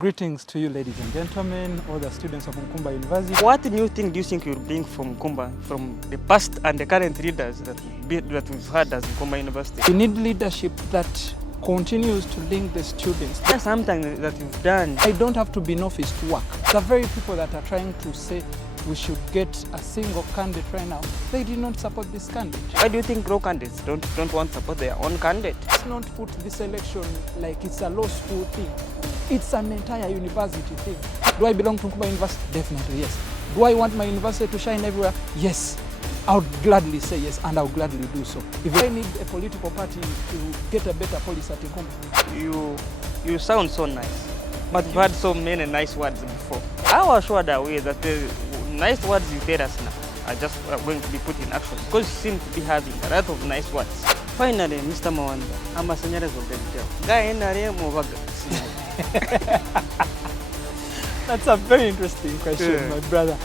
Greetings to you, ladies and gentlemen, all the students of Nkumba University. What new thing do you think you'll bring from Nkumba, from the past and the current leaders that we've had as Nkumba University? We need leadership that continues to link the students. There's something that you've done. I don't have to be in office to work. The very people that are trying to say we should get a single candidate right now, they did not support this candidate. Why do you think pro candidates don't want to support their own candidate? Let's not put this election like it's a law school thing. It's an entire university thing. Do I belong to Nkumba University? Definitely yes. Do I want my university to shine everywhere? Yes. I would gladly say yes, and I would gladly do so. If I need a political party to get a better policy at Nkumba. You sound so nice, but you've had so many nice words before. How assured are we that the nice words you tell us now are just going to be put in action? Because you seem to be having a lot of nice words. Finally, Mr. Mawanda, I'm a senior of the detail. That's a very interesting question, yeah, my brother.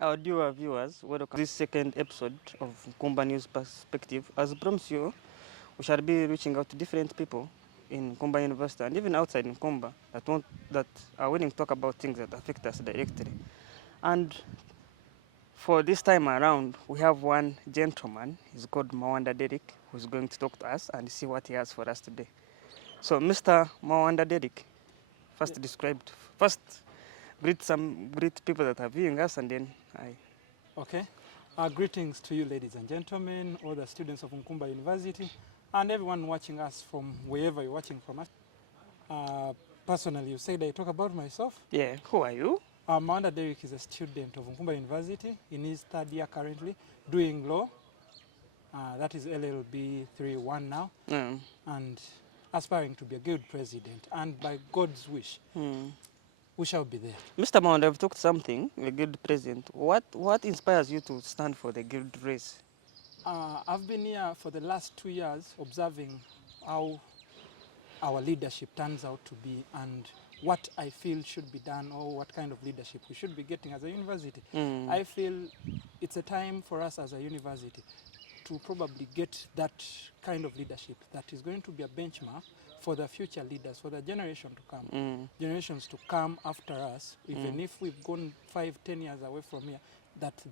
Our dear viewers, welcome to this second episode of Nkumba News Perspective. As promised you, we shall be reaching out to different people in Nkumba University and even outside Nkumba that are willing to talk about things that affect us directly. And for this time around, we have one gentleman. He's called Mawanda Derick, who's going to talk to us and see what he has for us today. So, Mr. Mawanda Derick, greet people that are viewing us, and then Okay. Greetings to you, ladies and gentlemen, all the students of Nkumba University, and everyone watching us from wherever you're watching from us. Personally, you said I talk about myself. Yeah. Who are you? Mawanda Derick is a student of Nkumba University in his third year currently, doing law. That is LLB 3-1 now, and aspiring to be a good president. And by God's wish, we shall be there. Mr. Mawanda, I've talked something, a good president. What inspires you to stand for the guild race? I've been here for the last 2 years observing how our leadership turns out to be and what I feel should be done or what kind of leadership we should be getting as a university. I feel it's a time for us as a university to probably get that kind of leadership that is going to be a benchmark for the future leaders, for the generation to come, generations to come after us, even if we've gone 5-10 years away from here,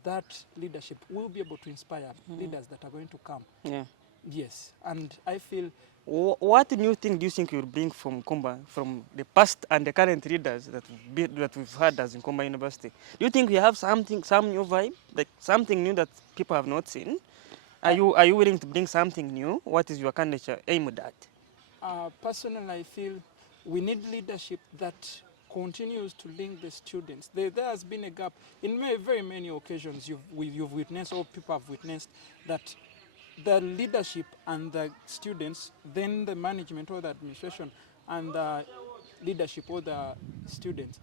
that leadership will be able to inspire leaders that are going to come. Yeah. Yes, and I feel... What new thing do you think you'll bring from Nkumba, from the past and the current leaders that we've had as Nkumba University? Do you think we have some new vibe, like something new that people have not seen? Are you willing to bring something new? What is your candidature aimed at? Personally, I feel we need leadership that continues to link the students. There has been a gap. In very many occasions, you've witnessed, or people have witnessed, that the leadership and the students, then the management or the administration and the leadership or the students,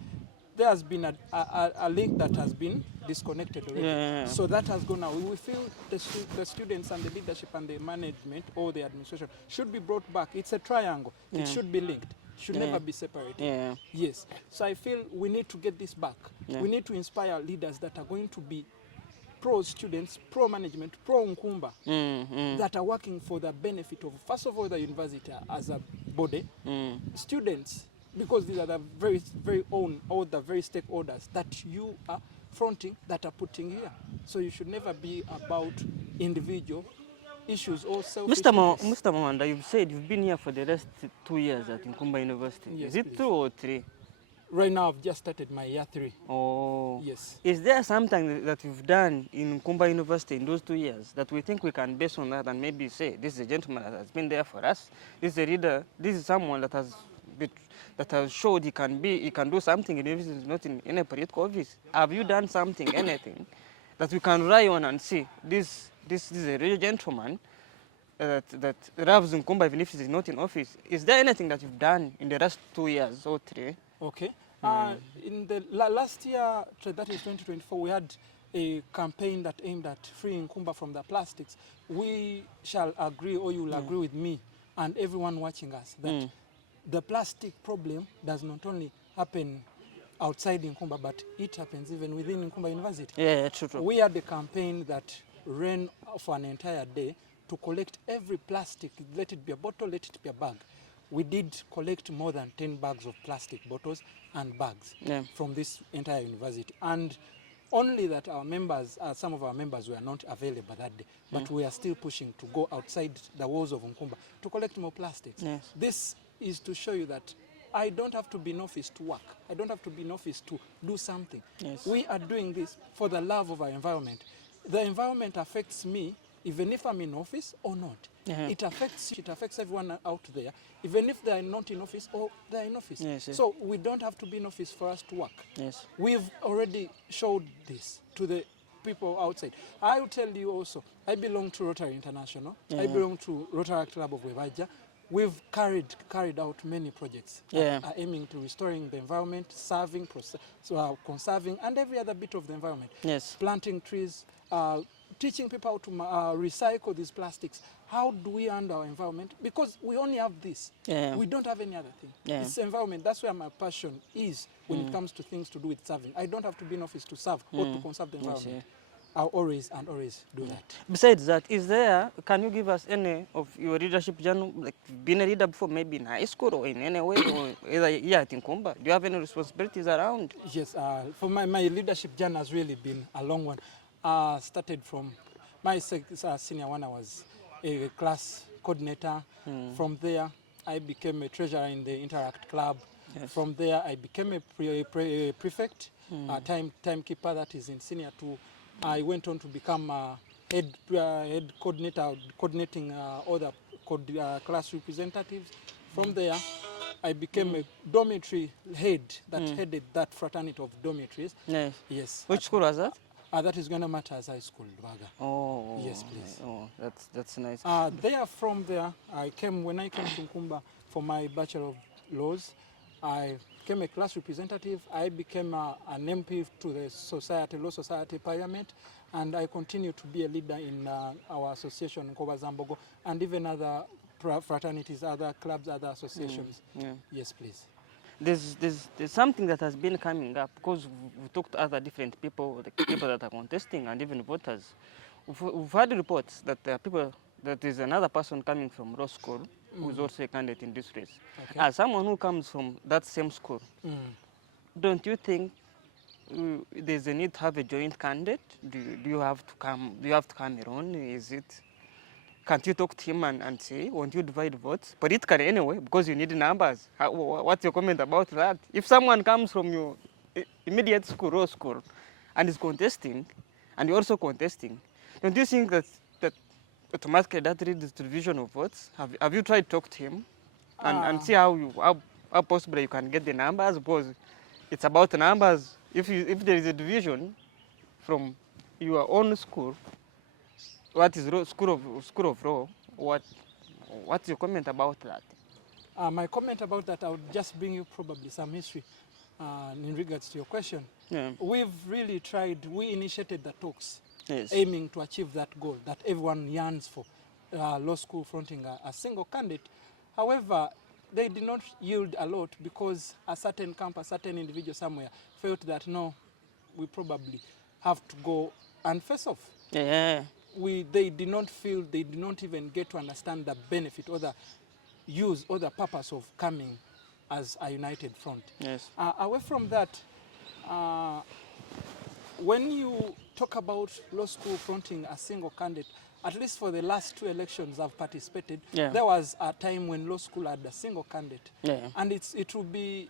there has been a link that has been disconnected already. Yeah. So that has gone now. We feel the students and the leadership and the management or the administration should be brought back. It's a triangle. Yeah. It should be linked. It should never be separated. Yeah. Yes. So I feel we need to get this back. Yeah. We need to inspire leaders that are going to be pro-students, pro-management, pro-Nkumba, that are working for the benefit of, first of all, the university as a body, students, because these are the very own, all the very stakeholders that you are fronting, that are putting here. So you should never be about individual issues or selfish Mr. Mawanda, you've said you've been here for the last 2 years at Nkumba University. Yes, is it please. 2 or 3? Right now, I've just started my year 3. Oh. Yes. Is there something that you've done in Nkumba University in those 2 years that we think we can base on that and maybe say, this is a gentleman that has been there for us, this is a leader, this is someone that has showed he can do something even if he's not in any political office? Have you done something, anything, that we can rely on and see, this is a real gentleman that loves Nkumba even if he's not in office? Is there anything that you've done in the last 2 years or 3? Okay. In the last year, that is 2024, we had a campaign that aimed at freeing Nkumba from the plastics. We shall agree, or you will agree with me and everyone watching us, that the plastic problem does not only happen outside Nkumba, but it happens even within Nkumba University. Yeah, true, true. We had a campaign that ran for an entire day to collect every plastic, let it be a bottle, let it be a bag. We did collect more than 10 bags of plastic bottles and bags from this entire university. And only that our members, some of our members were not available that day, but we are still pushing to go outside the walls of Nkumba to collect more plastics. Yes. This is to show you that I don't have to be in office to work. I don't have to be in office to do something. Yes. We are doing this for the love of our environment. The environment affects me even if I'm in office or not. It affects everyone out there, even if they are not in office or they are in office. Yes, yes. So we don't have to be in office for us to work. Yes. We've already showed this to the people outside. I will tell you also, I belong to Rotary International. I belong to Rotary Club of Webaja. We've carried out many projects that are aiming to restoring the environment, serving, conserving, and every other bit of the environment. Yes. Planting trees, teaching people how to recycle these plastics. How do we handle our environment? Because we only have this. We don't have any other thing. It's environment. That's where my passion is when it comes to things to do with serving. I don't have to be in office to serve or to conserve the environment. I'll always do that. Besides that, can you give us any of your leadership journal, like being a leader before, maybe in high school or in any way, or either here at Nkumba? Do you have any responsibilities around? Yes, for my leadership journey has really been a long one. Started from my senior one, I was a class coordinator. From there, I became a treasurer in the Interact Club. From there, I became a prefect, timekeeper, that is in senior 2. I went on to become head coordinator, coordinating other class representatives. From there, I became a dormitory head that headed that fraternity of dormitories. Yes. Which school was that? That is Uganda Matters High School, Lubaga. Oh. Yes, please. Oh, that's nice. From there, when I came to Nkumba for my Bachelor of Laws, I became a class representative. I became an MP to the Law Society Parliament, and I continue to be a leader in our association, Nkoba Zambogo, and even other fraternities, other clubs, other associations. Yes, please. There's something that has been coming up, because we talked to other different people, the people that are contesting and even voters. We've had reports that there are people, that is another person coming from law school who is also a candidate in this race. As someone who comes from that same school, don't you think there's a need to have a joint candidate? Do you have to come? Do you have to come alone? Can't you talk to him and say, won't you divide votes? Politically anyway, because you need numbers. What's your comment about that? If someone comes from your immediate school, law school, and is contesting, and you're also contesting, don't you think that automatically that redistribution of votes? Have you tried to talk to him and see how possibly you can get the numbers? Because it's about the numbers. If there is a division from your own school, what is school of law? What's your comment about that? My comment about that, I would just bring you probably some history in regards to your question. We've really tried. We initiated the talks, aiming to achieve that goal that everyone yearns for, law school fronting a single candidate. However, they did not yield a lot because a certain camp, a certain individual somewhere felt that no, we probably have to go and face off. They did not feel, they did not even get to understand the benefit or the use or the purpose of coming as a united front. Away from that, when you talk about law school fronting a single candidate, at least for the last 2 elections I've participated, there was a time when law school had a single candidate. And it will be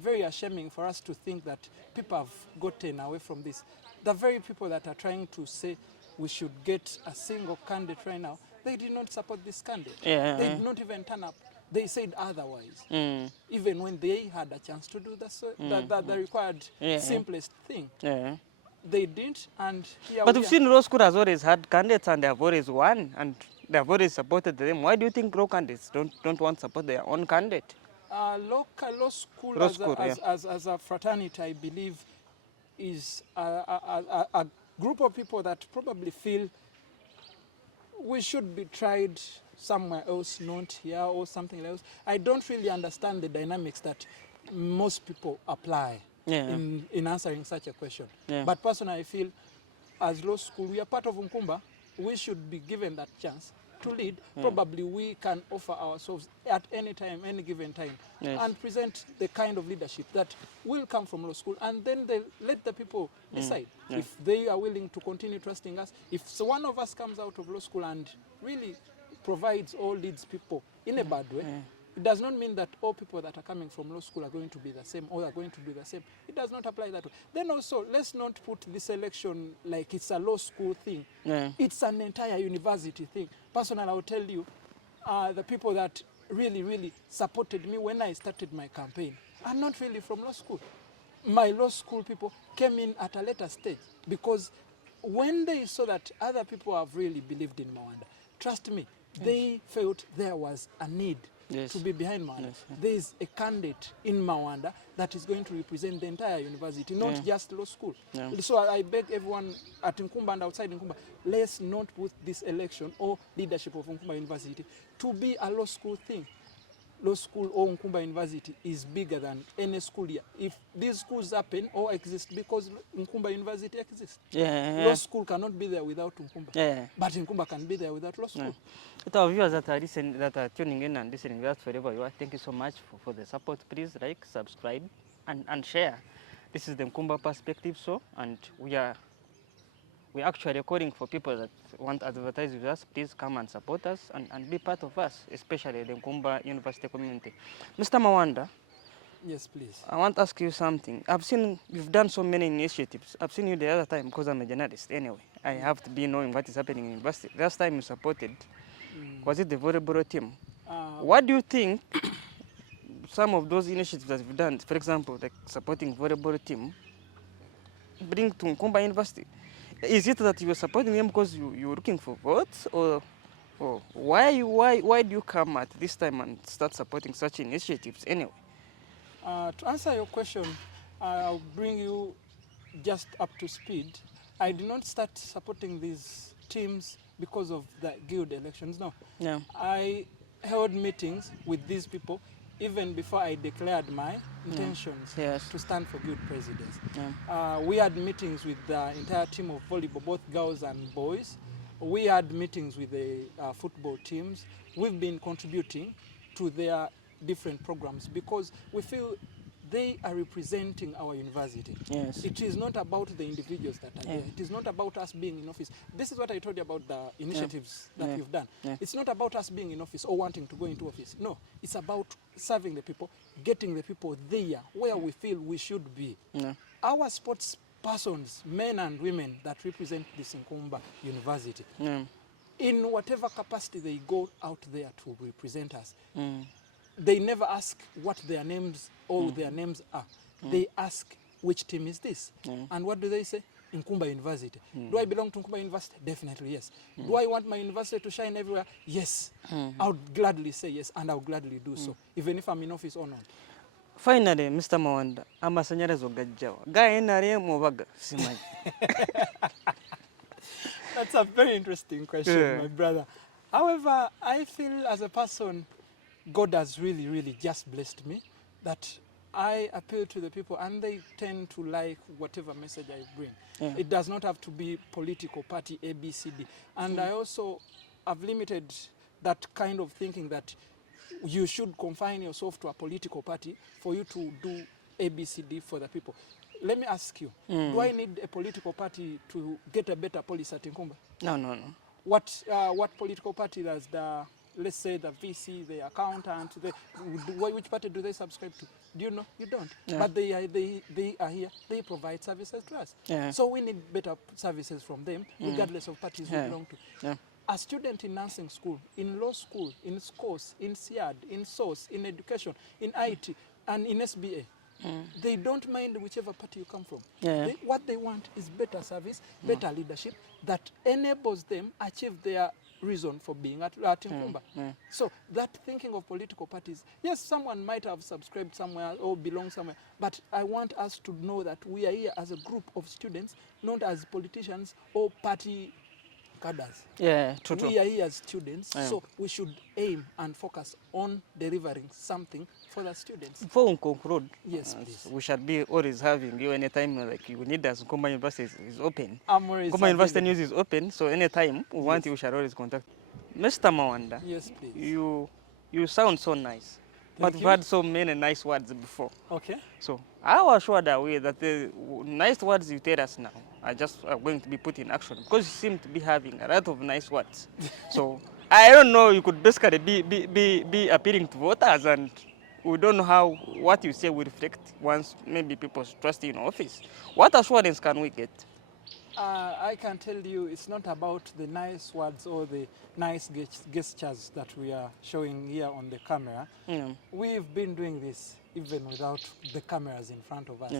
very ashamed for us to think that people have gotten away from this. The very people that are trying to say we should get a single candidate right now, they did not support this candidate. They did not even turn up. They said otherwise. Even when they had a chance to do the required simplest thing. They didn't, and but we've seen law school has always had candidates and they have always won, and they have always supported them. Why do you think law candidates don't want to support their own candidate? Law school as a fraternity, I believe, is a group of people that probably feel we should be tried somewhere else, not here, or something else. I don't really understand the dynamics that most people apply in answering such a question. But personally, I feel as law school, we are part of Nkumba. We should be given that chance to lead. Probably we can offer ourselves at any time, any given time, and present the kind of leadership that will come from law school, and then they let the people decide if they are willing to continue trusting us. If one of us comes out of law school and really provides or leads people in a bad way, it does not mean that all people that are coming from law school are going to be the same or are going to do the same. It does not apply that way. Then also, let's not put this election like it's a law school thing. It's an entire university thing. Personally, I will tell you, the people that really, really supported me when I started my campaign are not really from law school. My law school people came in at a later stage because when they saw that other people have really believed in Mawanda, trust me, they felt there was a need to be behind Mawanda. There is a candidate in Mawanda that is going to represent the entire university, not just law school. So I beg everyone at Nkumba and outside Nkumba, let's not put this election or leadership of Nkumba University to be a law school thing. Law school or Nkumba University is bigger than any school here. If these schools happen or exist because Nkumba University exists. Law school cannot be there without Nkumba. But Nkumba can be there without law school. To our viewers that are tuning in and listening to us wherever you are, thank you so much for the support. Please like, subscribe, and share. This is the Nkumba Perspective Show, and we're actually calling for people that want to advertise with us. Please come and support us and be part of us, especially the Nkumba University community. Mr. Mawanda. Yes, please. I want to ask you something. I've seen you've done so many initiatives. I've seen you the other time because I'm a journalist anyway. I have to be knowing what is happening in university. Last time you supported, was it the volleyball team? What do you think some of those initiatives that you've done, for example, like supporting volleyball team, bring to Nkumba University? Is it that you were supporting them because you were looking for votes, or why do you come at this time and start supporting such initiatives anyway? To answer your question, I'll bring you just up to speed. I did not start supporting these teams because of the guild elections. No. I held meetings with these people even before I declared my intentions to stand for guild presidents. We had meetings with the entire team of volleyball, both girls and boys. We had meetings with the football teams. We've been contributing to their different programs because we feel they are representing our university. It is not about the individuals that are here. It is not about us being in office. This is what I told you about the initiatives that we've done. It's not about us being in office or wanting to go into office. No, it's about serving the people, getting the people there where we feel we should be. Our sports persons, men and women that represent this Nkumba University, in whatever capacity they go out there to represent us, they never ask what their names or their names are. They ask, which team is this? And what do they say? Nkumba University. Do I belong to Nkumba University? Definitely yes. Do I want my university to shine everywhere? Yes. I would gladly say yes, and I would gladly do so, even if I'm in office or not. Finally, Mr. Mawanda, amasanyalaze ogajjawa gayenale mubaga simanyi. That's a very interesting question, my brother. However, I feel as a person, God has really, really just blessed me that I appeal to the people and they tend to like whatever message I bring. It does not have to be political party A, B, C, D. And I also have limited that kind of thinking that you should confine yourself to a political party for you to do A, B, C, D for the people. Let me ask you, do I need a political party to get a better policy at Nkumba? No. What political party does the, let's say, the VC, the accountant, which party do they subscribe to? Do you know? You don't. But they are here. They provide services to us. So we need better services from them, regardless of parties we belong to. A student in nursing school, in law school, in schools, in SIAD, in SOS, in education, in IT, and in SBA, they don't mind whichever party you come from. What they want is better service, better leadership that enables them achieve their reason for being at Nkumba. So that thinking of political parties, yes, someone might have subscribed somewhere or belong somewhere, but I want us to know that we are here as a group of students, not as politicians or party cadres. Yeah, true. We are here as students, Yeah. so we should aim and focus on delivering something for the students. Before we conclude, Yes, please. we shall be always having you anytime like you need us. Nkumba University is open. I'm always Nkumba University available. News is open, so anytime we want Yes. you, we shall always contact. Mr. Mawanda, Yes, please. you sound so nice, but Thank we've you. had so many nice words before. Okay. So how assured are we that the nice words you tell us now are going to be put in action? Because you seem to be having a lot of nice words. So I don't know, you could basically be appealing to voters, and we don't know what you say will reflect once maybe people trust you in office. What assurance can we get? I can tell you it's not about the nice words or the nice gestures that we are showing here on the camera. We've been doing this even without the cameras in front of us.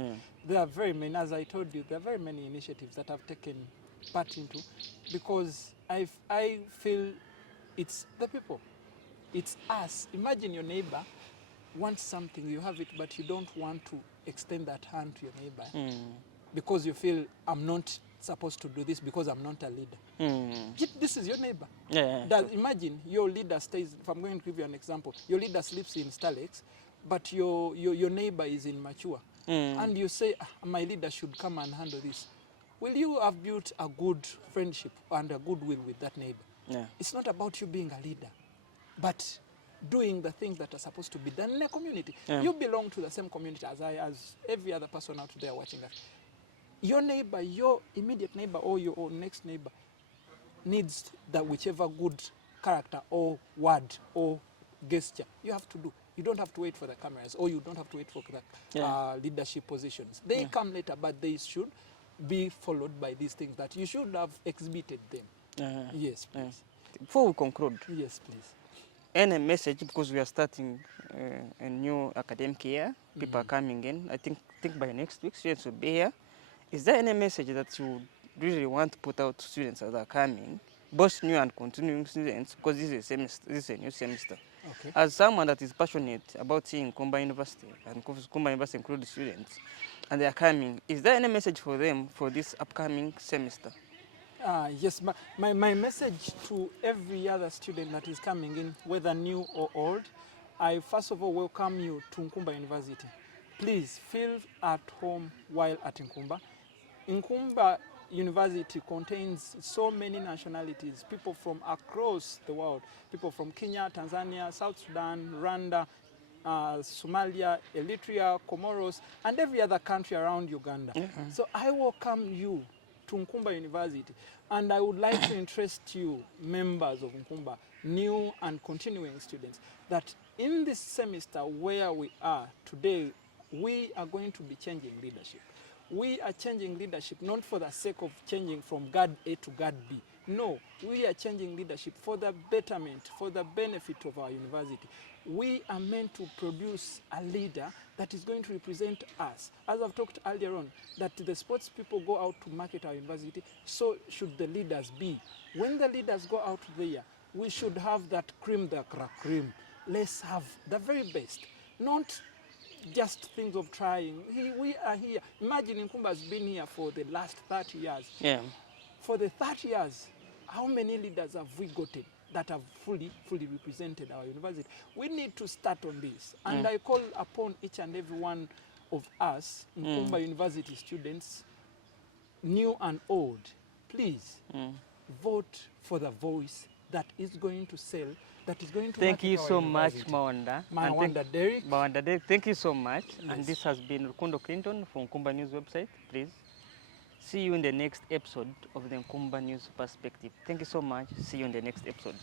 There are very many, as I told you, there are very many initiatives that I've taken part into, because I feel it's the people. It's us. Imagine your neighbor wants something, you have it, but you don't want to extend that hand to your neighbor because you feel I'm not supposed to do this because I'm not a leader. This is your neighbor. Imagine your leader stays, if I'm going to give you an example, your leader sleeps in Starlex, but your neighbor is in Mature. And you say, my leader should come and handle this. Will you have built a good friendship and a goodwill with that neighbor? It's not about you being a leader, but doing the things that are supposed to be done in a community. You belong to the same community as every other person out there watching us. Your neighbor, your immediate neighbor or your next neighbor needs that whichever good character or word or gesture you have to do. You don't have to wait for the cameras, or you don't have to wait for the leadership positions. They come later, but they should be followed by these things that you should have exhibited them. Yes, please. Before we conclude, yes, please. Any message, because we are starting a new academic year, people are coming in. I think by next week students will be here. Is there any message that you really want to put out to students that are coming, both new and continuing students, because this is a new semester? Okay. As someone that is passionate about seeing Nkumba University, and Nkumba University includes students, and they are coming, is there any message for them for this upcoming semester? Yes, my message to every other student that is coming in, whether new or old, I first of all welcome you to Nkumba University. Please feel at home while at Nkumba. Nkumba University contains so many nationalities, people from across the world, people from Kenya, Tanzania, South Sudan, Rwanda, Somalia, Eritrea, Comoros, and every other country around Uganda. So I welcome you to Nkumba University, and I would like to interest you, members of Nkumba, new and continuing students, that in this semester where we are today, we are going to be changing leadership. We are changing leadership not for the sake of changing from guard A to guard B. No, we are changing leadership for the betterment, for the benefit of our university. We are meant to produce a leader that is going to represent us. As I've talked earlier on, that the sports people go out to market our university, so should the leaders be. When the leaders go out there, we should have that cream de la cream. Let's have the very best, not just things of trying. We are here. Imagine Nkumba has been here for the last 30 years. For the 30 years, how many leaders have we gotten that have fully represented our university? We need to start on this. And I call upon each and every one of us, Nkumba University students, new and old, please vote for the voice that is going to sell, that is going to Thank you so much, university. Mawanda. Mawanda Derick. Mawanda Derick, thank you so much. Yes. And this has been Rukundo Clinton from Nkumba News website. Please see you in the next episode of the Nkumba News Perspective. Thank you so much. See you in the next episode.